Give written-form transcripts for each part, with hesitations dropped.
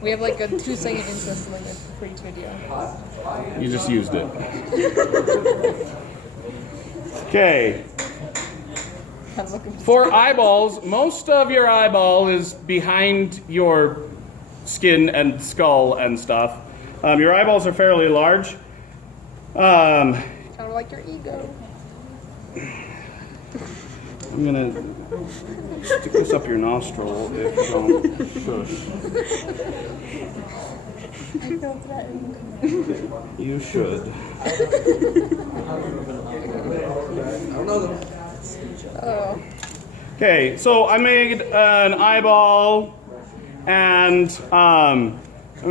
We have like a 2-second incest limit for each video. You just used it. Okay. I'm looking For eyeballs, most of your eyeball is behind your skin and skull and stuff. Your eyeballs are fairly large. kind of like your ego. I'm gonna stick this up your nostril if you don't shush. I feel threatened. You should. Oh. Okay, so I made an eyeball and I'm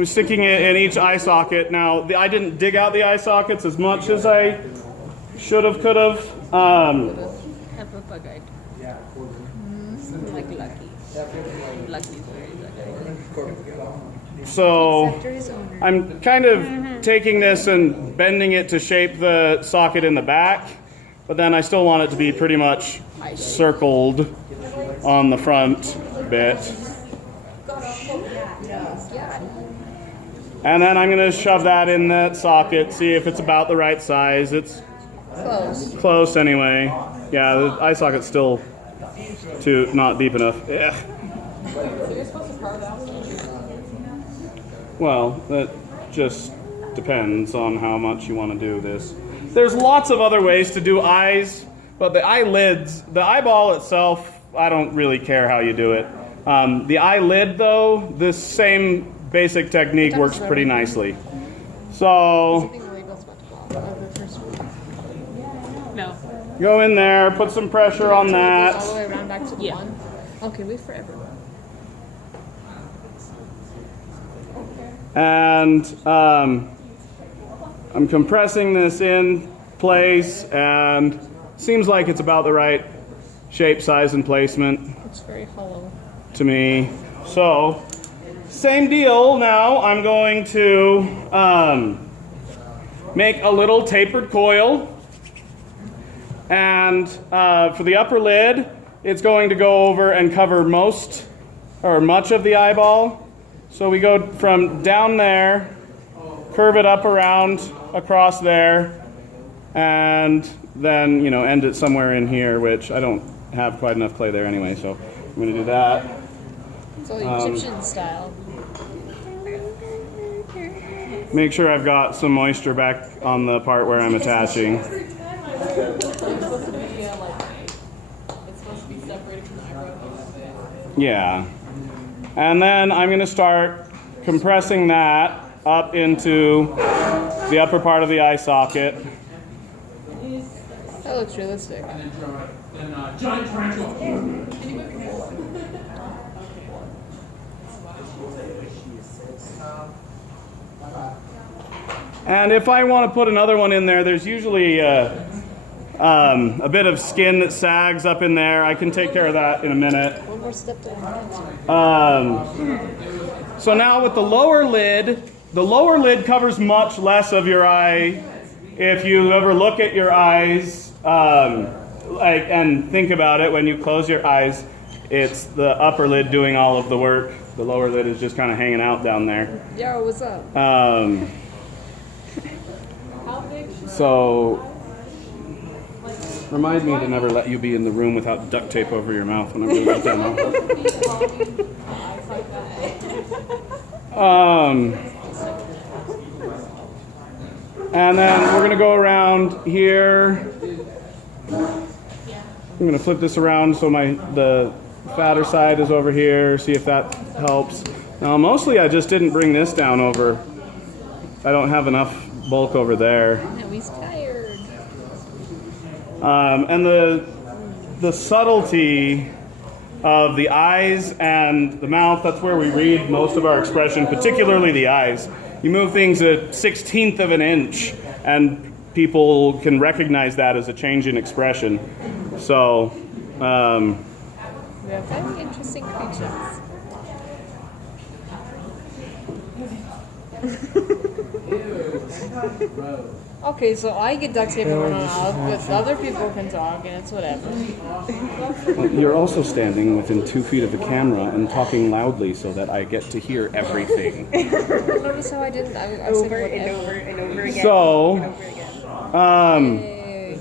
sticking it in each eye socket. Now, I didn't dig out the eye sockets as much as I should have, could have. Have a bug eyed. Like Lucky. Lucky's very bug-eyed. So After his owner. I'm kind of taking this and bending it to shape the socket in the back, but then I still want it to be pretty much circled on the front bit. And then I'm going to shove that in that socket, see if it's about the right size. It's Close. close anyway. Yeah, the eye socket's still not deep enough. Yeah. Well, that just depends on how much you want to do this. There's lots of other ways to do eyes, but the eyelids, the eyeball itself, I don't really care how you do it. The eyelid, though, this same basic technique works pretty nicely. So No. go in there, put some pressure on All the that. way around back to the one? Okay, wait forever. And I'm compressing this in place, and seems like it's about the right shape, size, and placement It's very hollow. to me. So, same deal now. I'm going to make a little tapered coil. And for the upper lid, it's going to go over and cover most or much of the eyeball. So we go from down there, curve it up around across there, and then, you know, end it somewhere in here, which I don't have quite enough clay there anyway, so I'm going to do that. So Egyptian style. Make sure I've got some moisture back on the part where I'm attaching. Yeah. And then I'm going to start compressing that up into the upper part of the eye socket. That looks realistic. Giant tarantula. And if I want to put another one in there, there's usually a bit of skin that sags up in there. I can take care of that in a minute. One more step to the So now with the lower lid covers much less of your eye. If you ever look at your eyes and think about it, when you close your eyes, it's the upper lid doing all of the work. The lower lid is just kind of hanging out down there. Yo, what's up? So remind me to never let you be in the room without duct tape over your mouth whenever you let them out. And then we're going to go around here. I'm going to flip this around so the fatter side is over here, see if that helps. Now, mostly I just didn't bring this down over. I don't have enough bulk over there. Now he's tired. And the subtlety of the eyes and the mouth, that's where we read most of our expression, particularly the eyes. You move things a 1/16 of an inch, and people can recognize that as a change in expression. So, We have very interesting creatures. Okay, so I get duct tape on my mouth, but other people can talk, and it's whatever. You're also standing within 2 feet of the camera and talking loudly so that I get to hear everything. Notice how I didn't. I said Over and whatever. over and over again. So, and over again. Yay.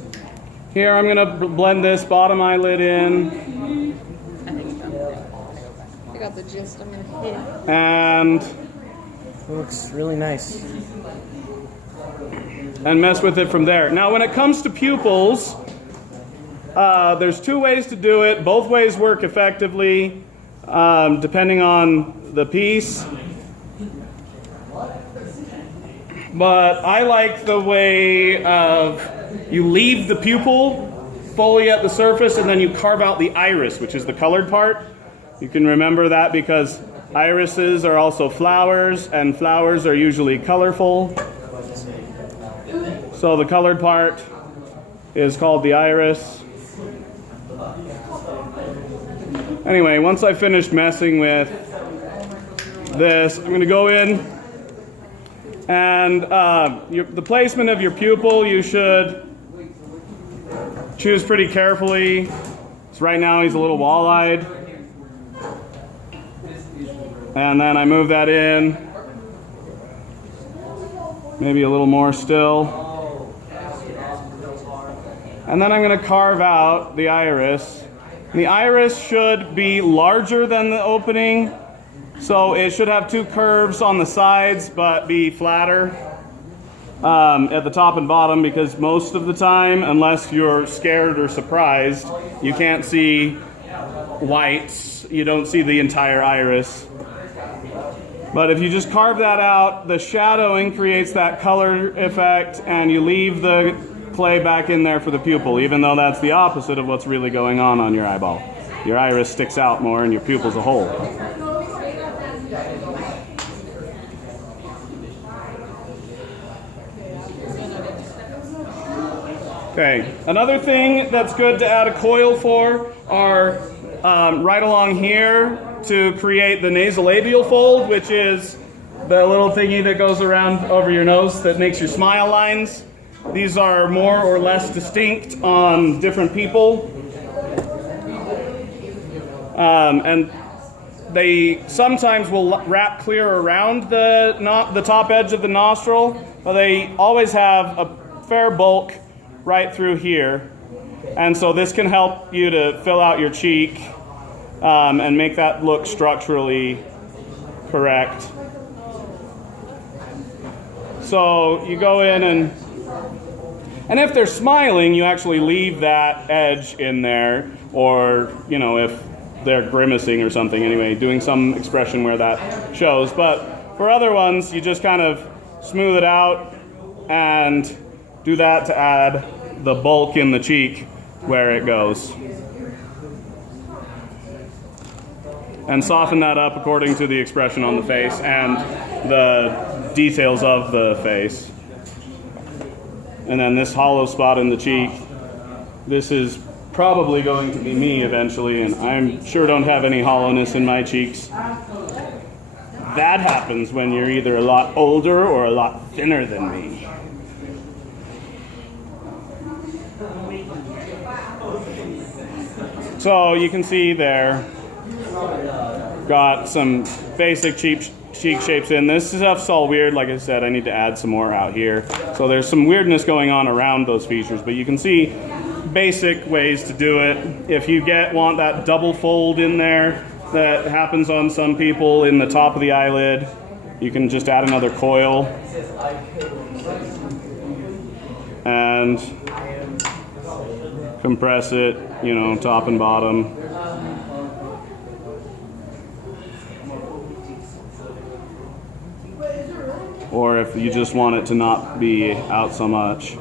here I'm going to blend this bottom eyelid in. I got the gist. I'm gonna hit it. And It looks really nice. mess with it from there. Now, when it comes to pupils, there's 2 ways to do it. Both ways work effectively, depending on the piece. But I like the way of you leave the pupil fully at the surface and then you carve out the iris, which is the colored part. You can remember that because irises are also flowers, and flowers are usually colorful. So the colored part is called the iris. Anyway, once I finished messing with this, I'm going to go in and the placement of your pupil you should choose pretty carefully. So right now he's a little wall-eyed. And then I move that in. Maybe a little more still. And then I'm going to carve out the iris. The iris should be larger than the opening, so it should have 2 curves on the sides but be flatter at the top and bottom, because most of the time, unless you're scared or surprised, you can't see whites. You don't see the entire iris. But if you just carve that out, the shadowing creates that color effect, and you leave the clay back in there for the pupil, even though that's the opposite of what's really going on your eyeball. Your iris sticks out more and your pupil's a hole. Okay, another thing that's good to add a coil for are right along here to create the nasolabial fold, which is the little thingy that goes around over your nose that makes your smile lines. These are more or less distinct on different people. And they sometimes will wrap clear around the top edge of the nostril, but they always have a fair bulk right through here. And so this can help you to fill out your cheek and make that look structurally correct. So you go in and if they're smiling, you actually leave that edge in there, or, you know, if they're grimacing or something, anyway, doing some expression where that shows. But for other ones, you just kind of smooth it out and do that to add the bulk in the cheek where it goes. And soften that up according to the expression on the face and the details of the face. And then this hollow spot in the cheek, this is probably going to be me eventually, and I'm sure don't have any hollowness in my cheeks. That happens when you're either a lot older or a lot thinner than me. So you can see there, got some basic cheek shapes in. This stuff's all weird. Like I said, I need to add some more out here. So there's some weirdness going on around those features, but you can see basic ways to do it. If you want that double fold in there that happens on some people in the top of the eyelid, you can just add another coil and compress it, you know, top and bottom. Or if you just want it to not be out so much.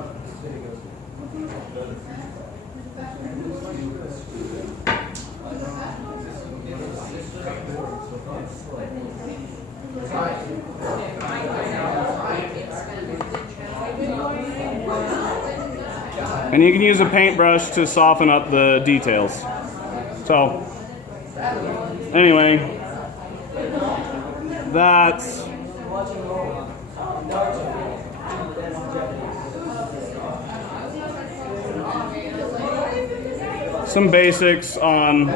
And you can use a paintbrush to soften up the details. So, anyway, that's Some basics on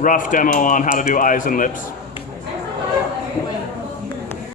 rough demo on how to do eyes and lips.